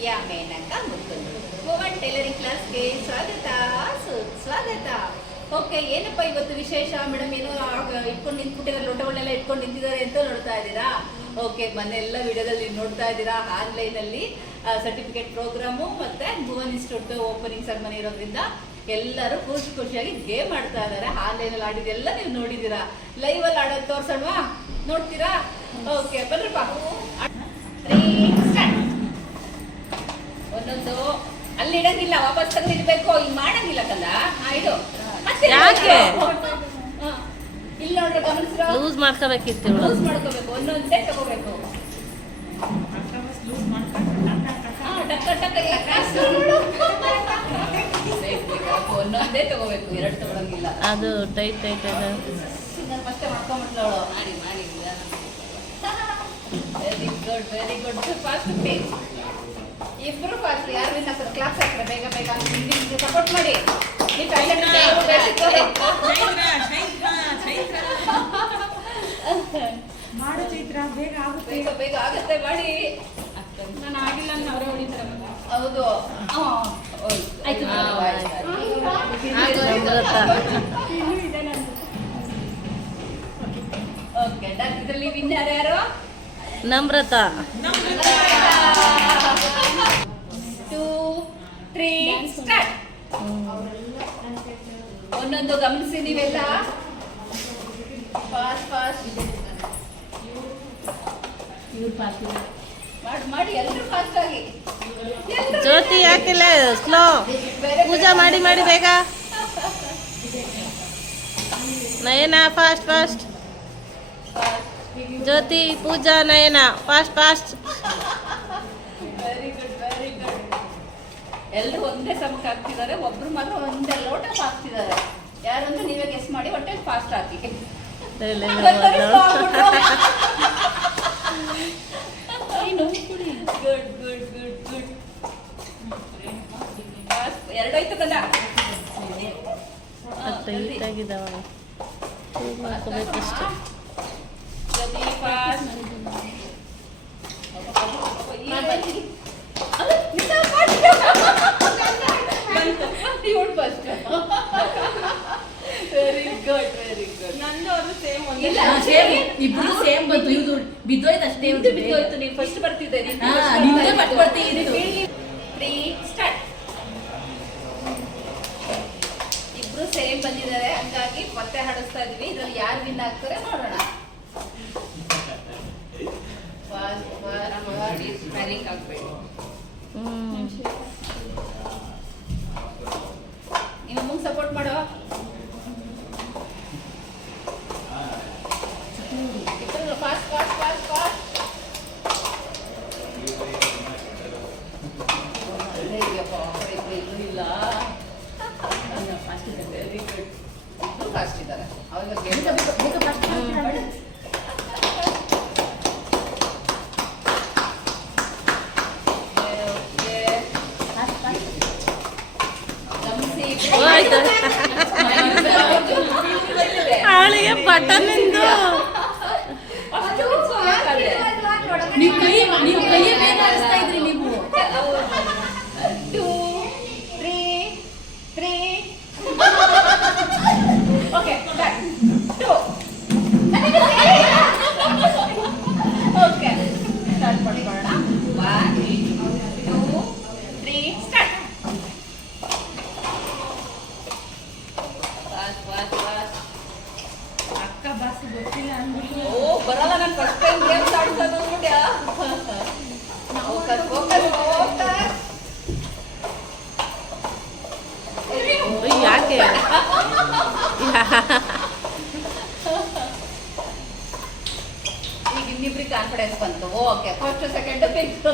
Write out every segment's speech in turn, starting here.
Priya Menaka ಮುತ್ತುಂದು Bhuvan tailoring ಕ್ಲಾಸ್ಗೆ ಸ್ವಾಗತ ಸುಸ್ವಾಗತ. ಓಕೆ, ಏನಪ್ಪ ಇವತ್ತು ವಿಶೇಷ ಮೇಡಮ್? ಏನೋ ಇಟ್ಕೊಂಡು ನಿಂತ್ಬಿಟ್ಟಿದ್ದಾರೆ, ಲೋಟಗಳನ್ನೆಲ್ಲ ಇಟ್ಕೊಂಡು ನಿಂತಿದ್ದಾರೆ ಅಂತ ನೋಡ್ತಾ ಇದ್ದೀರಾ? ಓಕೆ, ಮೊನ್ನೆಲ್ಲ ವಿಡಿಯೋದಲ್ಲಿ ನೋಡ್ತಾ ಇದ್ದೀರಾ. ಆನ್ಲೈನಲ್ಲಿ ಸರ್ಟಿಫಿಕೇಟ್ ಪ್ರೋಗ್ರಾಮು ಮತ್ತು ಭುವನ್ ಇನ್ಸ್ಟಿಟ್ಯೂಟ್ ಓಪನಿಂಗ್ ಸೆರೆಮನಿ ಇರೋದ್ರಿಂದ ಎಲ್ಲರೂ ಖುಷಿಯಾಗಿ ಗೇಮ್ ಆಡ್ತಾ ಇದ್ದಾರೆ. ಆನ್ಲೈನಲ್ಲಿ ಆಡಿದೆಲ್ಲ ನೀವು ನೋಡಿದ್ದೀರಾ. ಲೈವಲ್ಲಿ ಆಡೋದು ತೋರ್ಸೋಣವಾ? ನೋಡ್ತೀರಾ? ಓಕೆ, ಬನ್ರಪ್ಪ. ಒಂದೊಂದು ಅಲ್ಲಿ ಇಡಂಗಿಲ್ಲ, ವಾಪಸ್ ತೆಗೆದಿಡ್ಬೇಕು. ಇಲ್ಲಿ ಮಾಡಂಗಿಲ್ಲ ಕಲ್ಲ. ಇಡು. ಯಾಕೆ ಇಲ್ಲಿ ನೋಡ್ರೆ ಗಮನಿಸ್ರ, ಲೂಸ್ ಮಾಡ್ಕೋಬೇಕಿತ್ತು. ಲೂಸ್ ಮಾಡ್ಕೋಬೇಕು, ಒಂದೊಂದೇ ತಗೋಬೇಕು. ಟಕ್ಕ ಟಕ್ಕ ಒಂದೊಂದೇ ತಗೋಬೇಕು, ಎರಡು ತಗೊಳಂಗಿಲ್ಲ. ಅದು ಟೈಟ್ ಟೈಟ್ ಅದು ಮತ್ತೆ ಮಾಡ್ಕೊಂಡ್ಬಿಟ್ಲವಳು. ಮಾಡಿ ಮಾಡಿ. Very good very good. Fast phase. ಇಬ್ರು ಫಾಸ್ಟ್. ಯಾರು ವಿನ್ ಆಗ್ತಾರೆ? ಕ್ಲಾಸ್ ಹಾಕ್ರೆ ಬೇಗ ಬೇಗ. ನಿಮ್ಗೆ ಸಪೋರ್ಟ್ ಮಾಡಿ. ಮಾಡು ಚೈತ್ರ, ಬೇಗ ಆಗುತ್ತೆ. ಬೇಗ ಬೇಗ ಆಗತ್ತೆ, ಮಾಡಿ. ನಾನು ಆಗಿಲ್ಲ ಅಂತ ಅವರೇ ಹೊಡಿತಾರೆ. ಹೌದು. ಆಯ್ತು. ಇನ್ನೂ ಇದೆ ನಂದು. Okay done. ಇದರಲ್ಲಿ ವಿನ್ ಯಾರು? ನಮ್ರತ. 2, 3 ಸ್ಟಾರ್ಟ್. ಒಂದೊಂದು ಗಮನಿಸಿ ನೀವೆಲ್ಲ. ಫಾಸ್ಟ್ ಫಾಸ್ಟ್ ಮಾಡಿ ಮಾಡಿ, ಎಲ್ಲರೂ ಫಾಸ್ಟ್ ಆಗಿ. ಜ್ಯೋತಿ ಯಾಕಿಲ್ಲ ಸ್ಲೋ? ಪೂಜಾ ಮಾಡಿ ಮಾಡಿ ಬೇಗ. Nayana fast fast. Jyothi, Pooja, Nayana fast fast. Very good very good. ಎಲ್ಲರೂ ಒಂದೇ ಸಮಕ್ಕೆ ಹಾಕ್ತಿದ್ದಾರೆ. ಒಬ್ರು ಮಾತ್ರ ಒಂದೇ ಲೋಟ ಹಾಕ್ತಿದ್ದಾರೆ. ಯಾರು ಅಂತ ನೀವೇ ಗೆಸ್ ಮಾಡಿ. ಹೊಟ್ಟೆ ಫಾಸ್ಟ್ ಹಾಕಿ. Good good good good. ಎರಡಾಯ್ತು ಕದ. ಟೈಟ್ ಆಗಿದಾವ, ಮಾಡ್ಕೋಬೇಕಷ್ಟೆ. Very good very good. ನಂದು ಅದು ಸೇಮ್ ಒಂದು. ಇಲ್ಲ, ಇಬ್ರು ಸೇಮ್ ಬಂತು. ಇದು ಬಿದ್ದೋಯ್ತು ಅಷ್ಟೇ. ಬಿದ್ದೋಯ್ತು. ನೀವು ಫಸ್ಟ್ ಬರ್ತಿದ್ದೆ. ನಿಮ್ದೇ ಪಟ್ಕೊಳ್ತಾ ಇತ್ತು. 3 ಸ್ಟಾರ್ಟ್. ಇಬ್ರು ಸೇಮ್ ಬಂದಿದ್ದಾರೆ, ಹಂಗಾಗಿ ಮತ್ತೆ ಹಾಡಿಸ್ತಾ ಇದೀವಿ. ಇದ್ರಲ್ಲಿ ಯಾರು ವಿನ್ ಆಗ್ತಾರೆ ನೋಡೋಣ. ಪ್ಯಾನಿಕ್ ಆಗ್ಬೇಡಿ. ನೀವು ಮುಂದೆ ಸಪೋರ್ಟ್ ಮಾಡೋ. Fast fast fast fast. ಇಲ್ಲ, ವೆರಿ ಗುಡ್. ಇಬ್ರು ಫಾಸ್ಟ್ ಇದ್ದಾರೆ. ಅವಳಿಗೆ ಬಟನ್ನಿಂದು ನೀವು ಕೈಯೇ ಬೇಗ ಆಡಿಸ್ತಾ ಇದ್ರಿ ನೀವು. 2, 3 ಓಕೆ ಡನ್. 2 ಓಕೆ ಸ್ಟಾರ್ಟ್ ಮಾಡ್ಕೊಳ್ಳೋಣ. 1 2 3 ಸ್ಟಾರ್ಟ್. Fast fast fast. ಅಕ್ಕ ಬಾಸು ಗೊತ್ತಿಲ್ಲ ಅಂದ್ಬಿಟ್ಟು. ಓ ಬರಲ್ಲ. ನಾನು ಫಸ್ಟ್ ಟೈಮ್ ಗೇಮ್ಸ್ ಆಡ್ಸೋದು ನೋಡ್ಯಾ. Focus focus focus. ಯಾಕೆ ಈಗ ಇನ್ನಿಬ್ರಿಗೆ ಕಾನ್ಫಿಡೆನ್ಸ್ ಬಂತು. Okay, first second pick.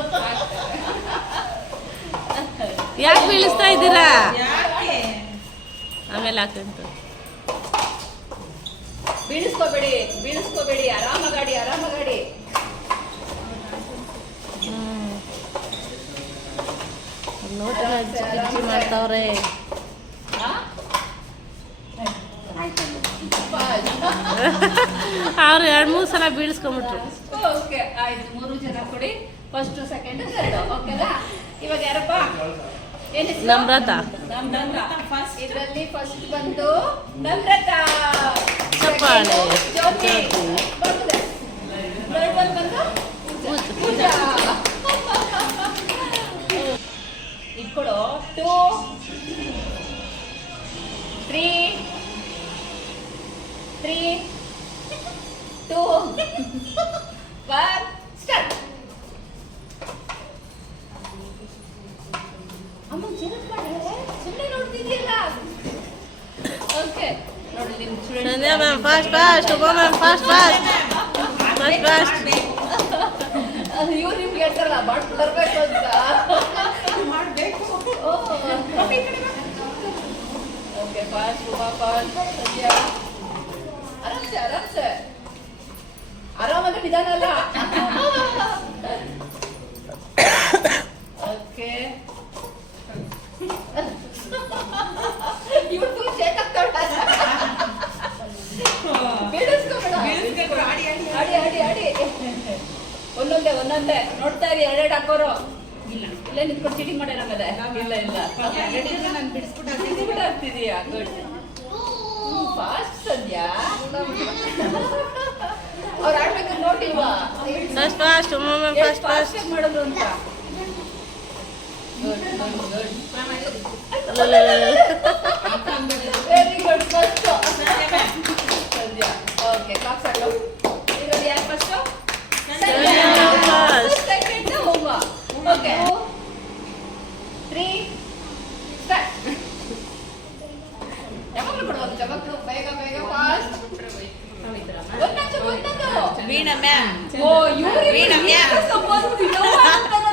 ಯಾಕೆ ಬೀಳಿಸ್ತಾ ಇದ್ದೀರಾ? ಯಾಕೆ? ಆಮೇಲೆ ಹಾಕಂತ ಬೀಳಿಸ್ಕೋಬೇಡಿ ಬೀಳಿಸ್ಕೋಬೇಡಿ. ಆರಾಮಾಗಾಡಿ ಆರಾಮಾಗಾಡಿ. ನೋಟ ಕಿಚ್ಚಿ ಮಾಡ್ತಾವ್ರೆ. ಅವ್ರು 2-3 ಸಲ ಬೀಳಿಸ್ಕೊಂಬಿಟ್ರು. ಓಕೆ ಆಯ್ತು, 3 ಜನ ಕೊಡಿ, ಫಸ್ಟ್ ಸೆಕೆಂಡ್ ಥರ್ಡ್. ಓಕೆನಾ? ಇವಾಗ ಯಾರಪ್ಪ? ಏನ್ ಹೆಸ್ರು? ನಮ್ರತ. ನಮ್ರತ ಫಸ್ಟ್. ಇದರಲ್ಲಿ ಫಸ್ಟ್ ಬಂದು ನಮ್ರತ. ಚಪ್ಪಾಳೆ. ಜ್ಯೋತಿ. ಬಂದಿದೆ. ಥರ್ಡ್ ಒನ್ ಬಂದು ಪೂಜಾ. ಇಟ್ಕೊಡು. 2 3 2 1 ಸ್ಟಾರ್ಟ್. ಅಮ್ಮ ಜರಕ್ ಮಾಡೆ, ಸುಮ್ಮನೆ ನೋಡ್ತಿದ್ಯಲ್ಲ. ಓಕೆ ನೋಡಿ ನಿಮ್ಮ student Sandhya ma'am fast fast, go ma'am fast fast fast fast. ಇವ್ರು ನಿಮ್ಗೆ ಹೇಳ್ತಾರಲ್ಲ ಬಾಟ್ ಬರಬೇಕು ಅಂತ. Okay fast fast. ಸಂಧ್ಯಾ ಆರಾಮ್ಸೆ ಆರಾಮ್ಸೆ, ಆರಾಮಂದ್ರೆ ನಿಧಾನ ಅಲ್ಲ. ಓಕೆ ಇವ್ರು ಫುಲ್ ಶೇಕ್ ಆಗ್ತಾಳ. ಬೀಳಿಸ್ಕೊಬೇಡ, ಆಡಿ ಆಡಿ ಆಡಿ. ಒಂದೊಂದೇ ನೋಡ್ತಾ ಇರಿ. ಎರಡೆರಡು ಹಾಕೋರು ಇಲ್ಲೇ ನಿಂತ್ಕೊಂಡು ಚೀಟಿಂಗ್ ಮಾಡ್ಯಾರ ಆಮೇಲೆ. ಇಲ್ಲ ಇಲ್ಲ ನಾನು ಬಿಡಿಸ್ಬಿಟ್ಟು ಆಗ್ತಿದೀಯಾ. Good fast Sandhya. ಅವ್ರು ಆಡ್ಬೇಕಾದ್ರೆ ನೋಡಿಲ್ವಾ fast fast ma'am fast fast. Fast ಮಾಡೋದು ಅಂತ. Good good good. Very good. First Sandhya. Okay class ಆಡು. ಇದರಲ್ಲಿ ಯಾರು ಫಸ್ಟ್? ಸೆಕೆಂಡ್ ಹೋಮ. Okay 3 start. ಯಾವಾಗಲೂ ಕೊಡುವುದು ಜಗತ್ತು. ಬೇಗ ಬೇಗ ಫಾಸ್ಟ್. ಒಂದೊಂದು ವೀಣಾ ಮ್ಯಾಮ್. ಓ ಇವ್ರು ವೀಣಾ ಮ್ಯಾಮ್.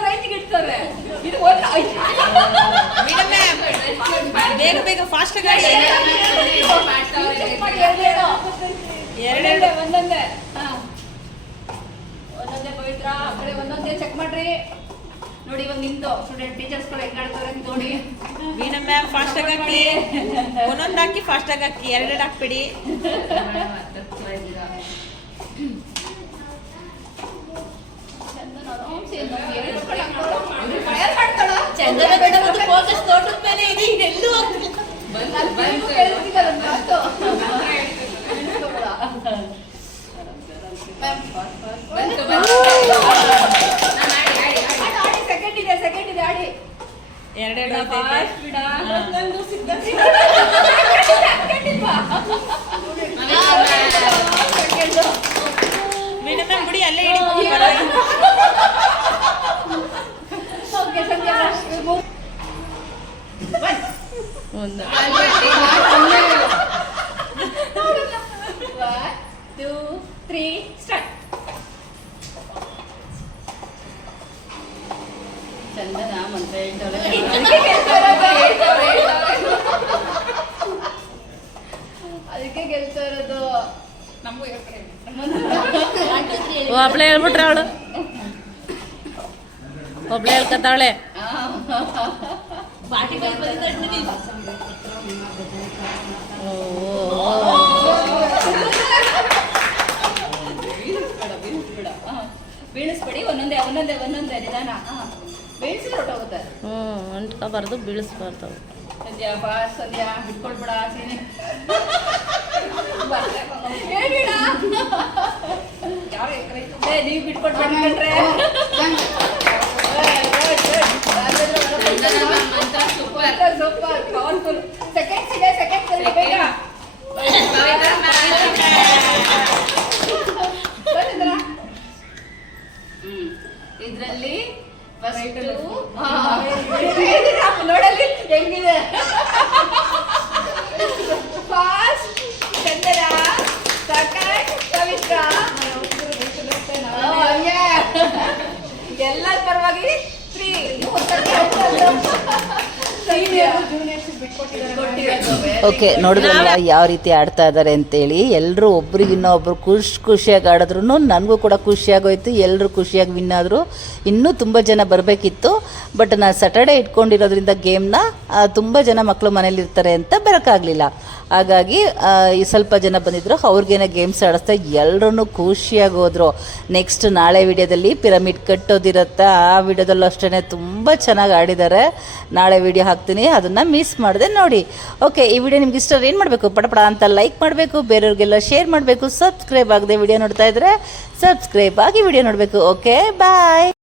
ರೈಟಿಗೆ ಇಡ್ತಾರೆ. ಇದು ಒಂದು ವೀಣಾ ಮ್ಯಾಮ್ ಬೇಗ ಬೇಗ ಫಾಸ್ಟ್ ಗಾಡಿ. ಎರಡೆರಡು ಒಂದೊಂದೇ. ಒಂದೊಂದೇ ಪವಿತ್ರ. ಆ ಕಡೆ ಒಂದೊಂದೇ ಚೆಕ್ ಮಾಡ್ರಿ. ನೋಡಿ ಇವಾಗ ನಿಮ್ದು ಸ್ಟೂಡೆಂಟ್ ಟೀಚರ್ಸ್ಗಳು ಹೆಂಗ್ ಆಡ್ತಾರೆ ಅಂತ ನೋಡಿ. ವೀಣಾ ಮ್ಯಾಮ್ ಫಾಸ್ಟ್ ಆಗಿ ಹಾಕಿ, ಒಂದೊಂದು ಹಾಕಿ ಫಾಸ್ಟ್ ಆಗಿ ಹಾಕಿ, ಎರಡೆರಡು ಹಾಕ್ಬಿಡಿ. ಚಂದನ ಮೇಡಮ್ ಅದು ಫೋಕಸ್ ತೋಟದ ಮೇಲೆ ಇದೆ. ಇದೆಲ್ಲೂ ಸೆಕೆಂಡ್ ಇದೆ, ಸೆಕೆಂಡ್ ಇದೆ. ಆಡಿ ಎರಡೆರಡು ವೀಣಾ ಮ್ಯಾಮ್ ಬಿಡಿ, ಅಲ್ಲೇ ಇಡಿ. ಒಂದು 1 2 3 ಸ್ಟಾರ್ಟ್. ಚಂದನ ಮಂತ್ರ ಹೇಳ್ತಾಳೆ. ಅದಕ್ಕೆ ಗೆಲ್ತಾ ಇರೋದು. ನಮಗೂ ಒಬ್ಳೆ ಹೇಳ್ಬಿಟ್ರೆ ಅವಳು, ಒಬ್ಳೆ ಹೇಳ್ಕತ್ತಾವಳೆ. ಬಾಟಿ ಬೈ ಬಂದಿದ್ದೀನಿ. ಬೀಳಿಸ್ಬೇಡಿ. ಒಂದೊಂದೇ ಒಂದೊಂದೇ ಒಂದೊಂದೇ ನಿಧಾನ. ಬೀಳಿಸಿದ್ರೆ ಹೊಟ್ಟೋಗುತ್ತೆ. ಅಂಟ್ಕೋಬಾರ್ದು, ಬೀಳಿಸ್ಬಾರ್ದು. ಸಂಧ್ಯಾ ಫಾಸ್ಟ್. ಸಂಧ್ಯಾ ಬಿಟ್ಕೊಳ್ಬೇಡ. ಸೀನಿ ಹೇಳ್ಬೇಡ. ನೀವು ಬಿಟ್ಕೊಡ್ಬೇಡ್ರೆ. Super powerful. ಸೆಕೆಂಡ್ಸ್ ಇದೆ, ಸೆಕೆಂಡ್ಸ್ ಅಲ್ಲಿ ಬೇಗ. ಇದರಲ್ಲಿ ಫಸ್ಟ್ ನೋಡಲ್ಲಿ ಹೆಂಗಿದೆ. Fast Chandana, second Pavitra. ಎಲ್ಲರ ಪರವಾಗಿ 3 ಜೂನಿಯರ್ಸ್ ಬಿಟ್ಟು ಓಕೆ, ನೋಡಿದ್ರಲ್ವ ಯಾವ ರೀತಿ ಆಡ್ತಾ ಇದ್ದಾರೆ ಅಂತೇಳಿ. ಎಲ್ಲರೂ ಒಬ್ರಿಗಿನ್ನೊಬ್ರು ಖುಷಿಯಾಗಿ ಆಡಿದ್ರು. ನನಗೂ ಕೂಡ ಖುಷಿಯಾಗೋಯ್ತು, ಎಲ್ಲರೂ ಖುಷಿಯಾಗಿ ವಿನ್ ಆದರು. ಇನ್ನೂ ತುಂಬ ಜನ ಬರಬೇಕಿತ್ತು, ಬಟ್ ನಾನು ಸ್ಯಾಟರ್ಡೇ ಇಟ್ಕೊಂಡಿರೋದ್ರಿಂದ ಗೇಮ್ನ ತುಂಬ ಜನ ಮಕ್ಕಳು ಮನೇಲಿರ್ತಾರೆ ಅಂತ ಬರೋಕ್ಕಾಗಲಿಲ್ಲ. ಹಾಗಾಗಿ ಈ ಸ್ವಲ್ಪ ಜನ ಬಂದಿದ್ದರು, ಅವ್ರಿಗೇನೆ ಗೇಮ್ಸ್ ಆಡಿಸ್ತಾ ಎಲ್ಲರೂ ಖುಷಿಯಾಗಿ ಹೋದರು. ನೆಕ್ಸ್ಟ್ ನಾಳೆ ವಿಡಿಯೋದಲ್ಲಿ ಪಿರಮಿಡ್ ಕಟ್ಟೋದಿರುತ್ತೆ, ಆ ವಿಡಿಯೋದಲ್ಲೂ ಅಷ್ಟೇ ತುಂಬ ಚೆನ್ನಾಗಿ ಆಡಿದ್ದಾರೆ. ನಾಳೆ ವಿಡಿಯೋ ಹಾಕ್ತೀನಿ, ಅದನ್ನು ಮಿಸ್ ಮಾಡಿದೆ ನೋಡಿ. ಓಕೆ, ಈ ವಿಡಿಯೋ ನಿಮ್ಗೆ ಇಷ್ಟ ಏನು ಮಾಡಬೇಕು, ಪಟಪಟ ಅಂತ ಲೈಕ್ ಮಾಡಬೇಕು, ಬೇರೆಯವ್ರಿಗೆಲ್ಲ ಶೇರ್ ಮಾಡಬೇಕು. ಸಬ್ಸ್ಕ್ರೈಬ್ ಆಗದೆ ವಿಡಿಯೋ ನೋಡ್ತಾ ಇದ್ದರೆ ಸಬ್ಸ್ಕ್ರೈಬ್ ಆಗಿ ವಿಡಿಯೋ ನೋಡಬೇಕು. ಓಕೆ, ಬಾಯ್.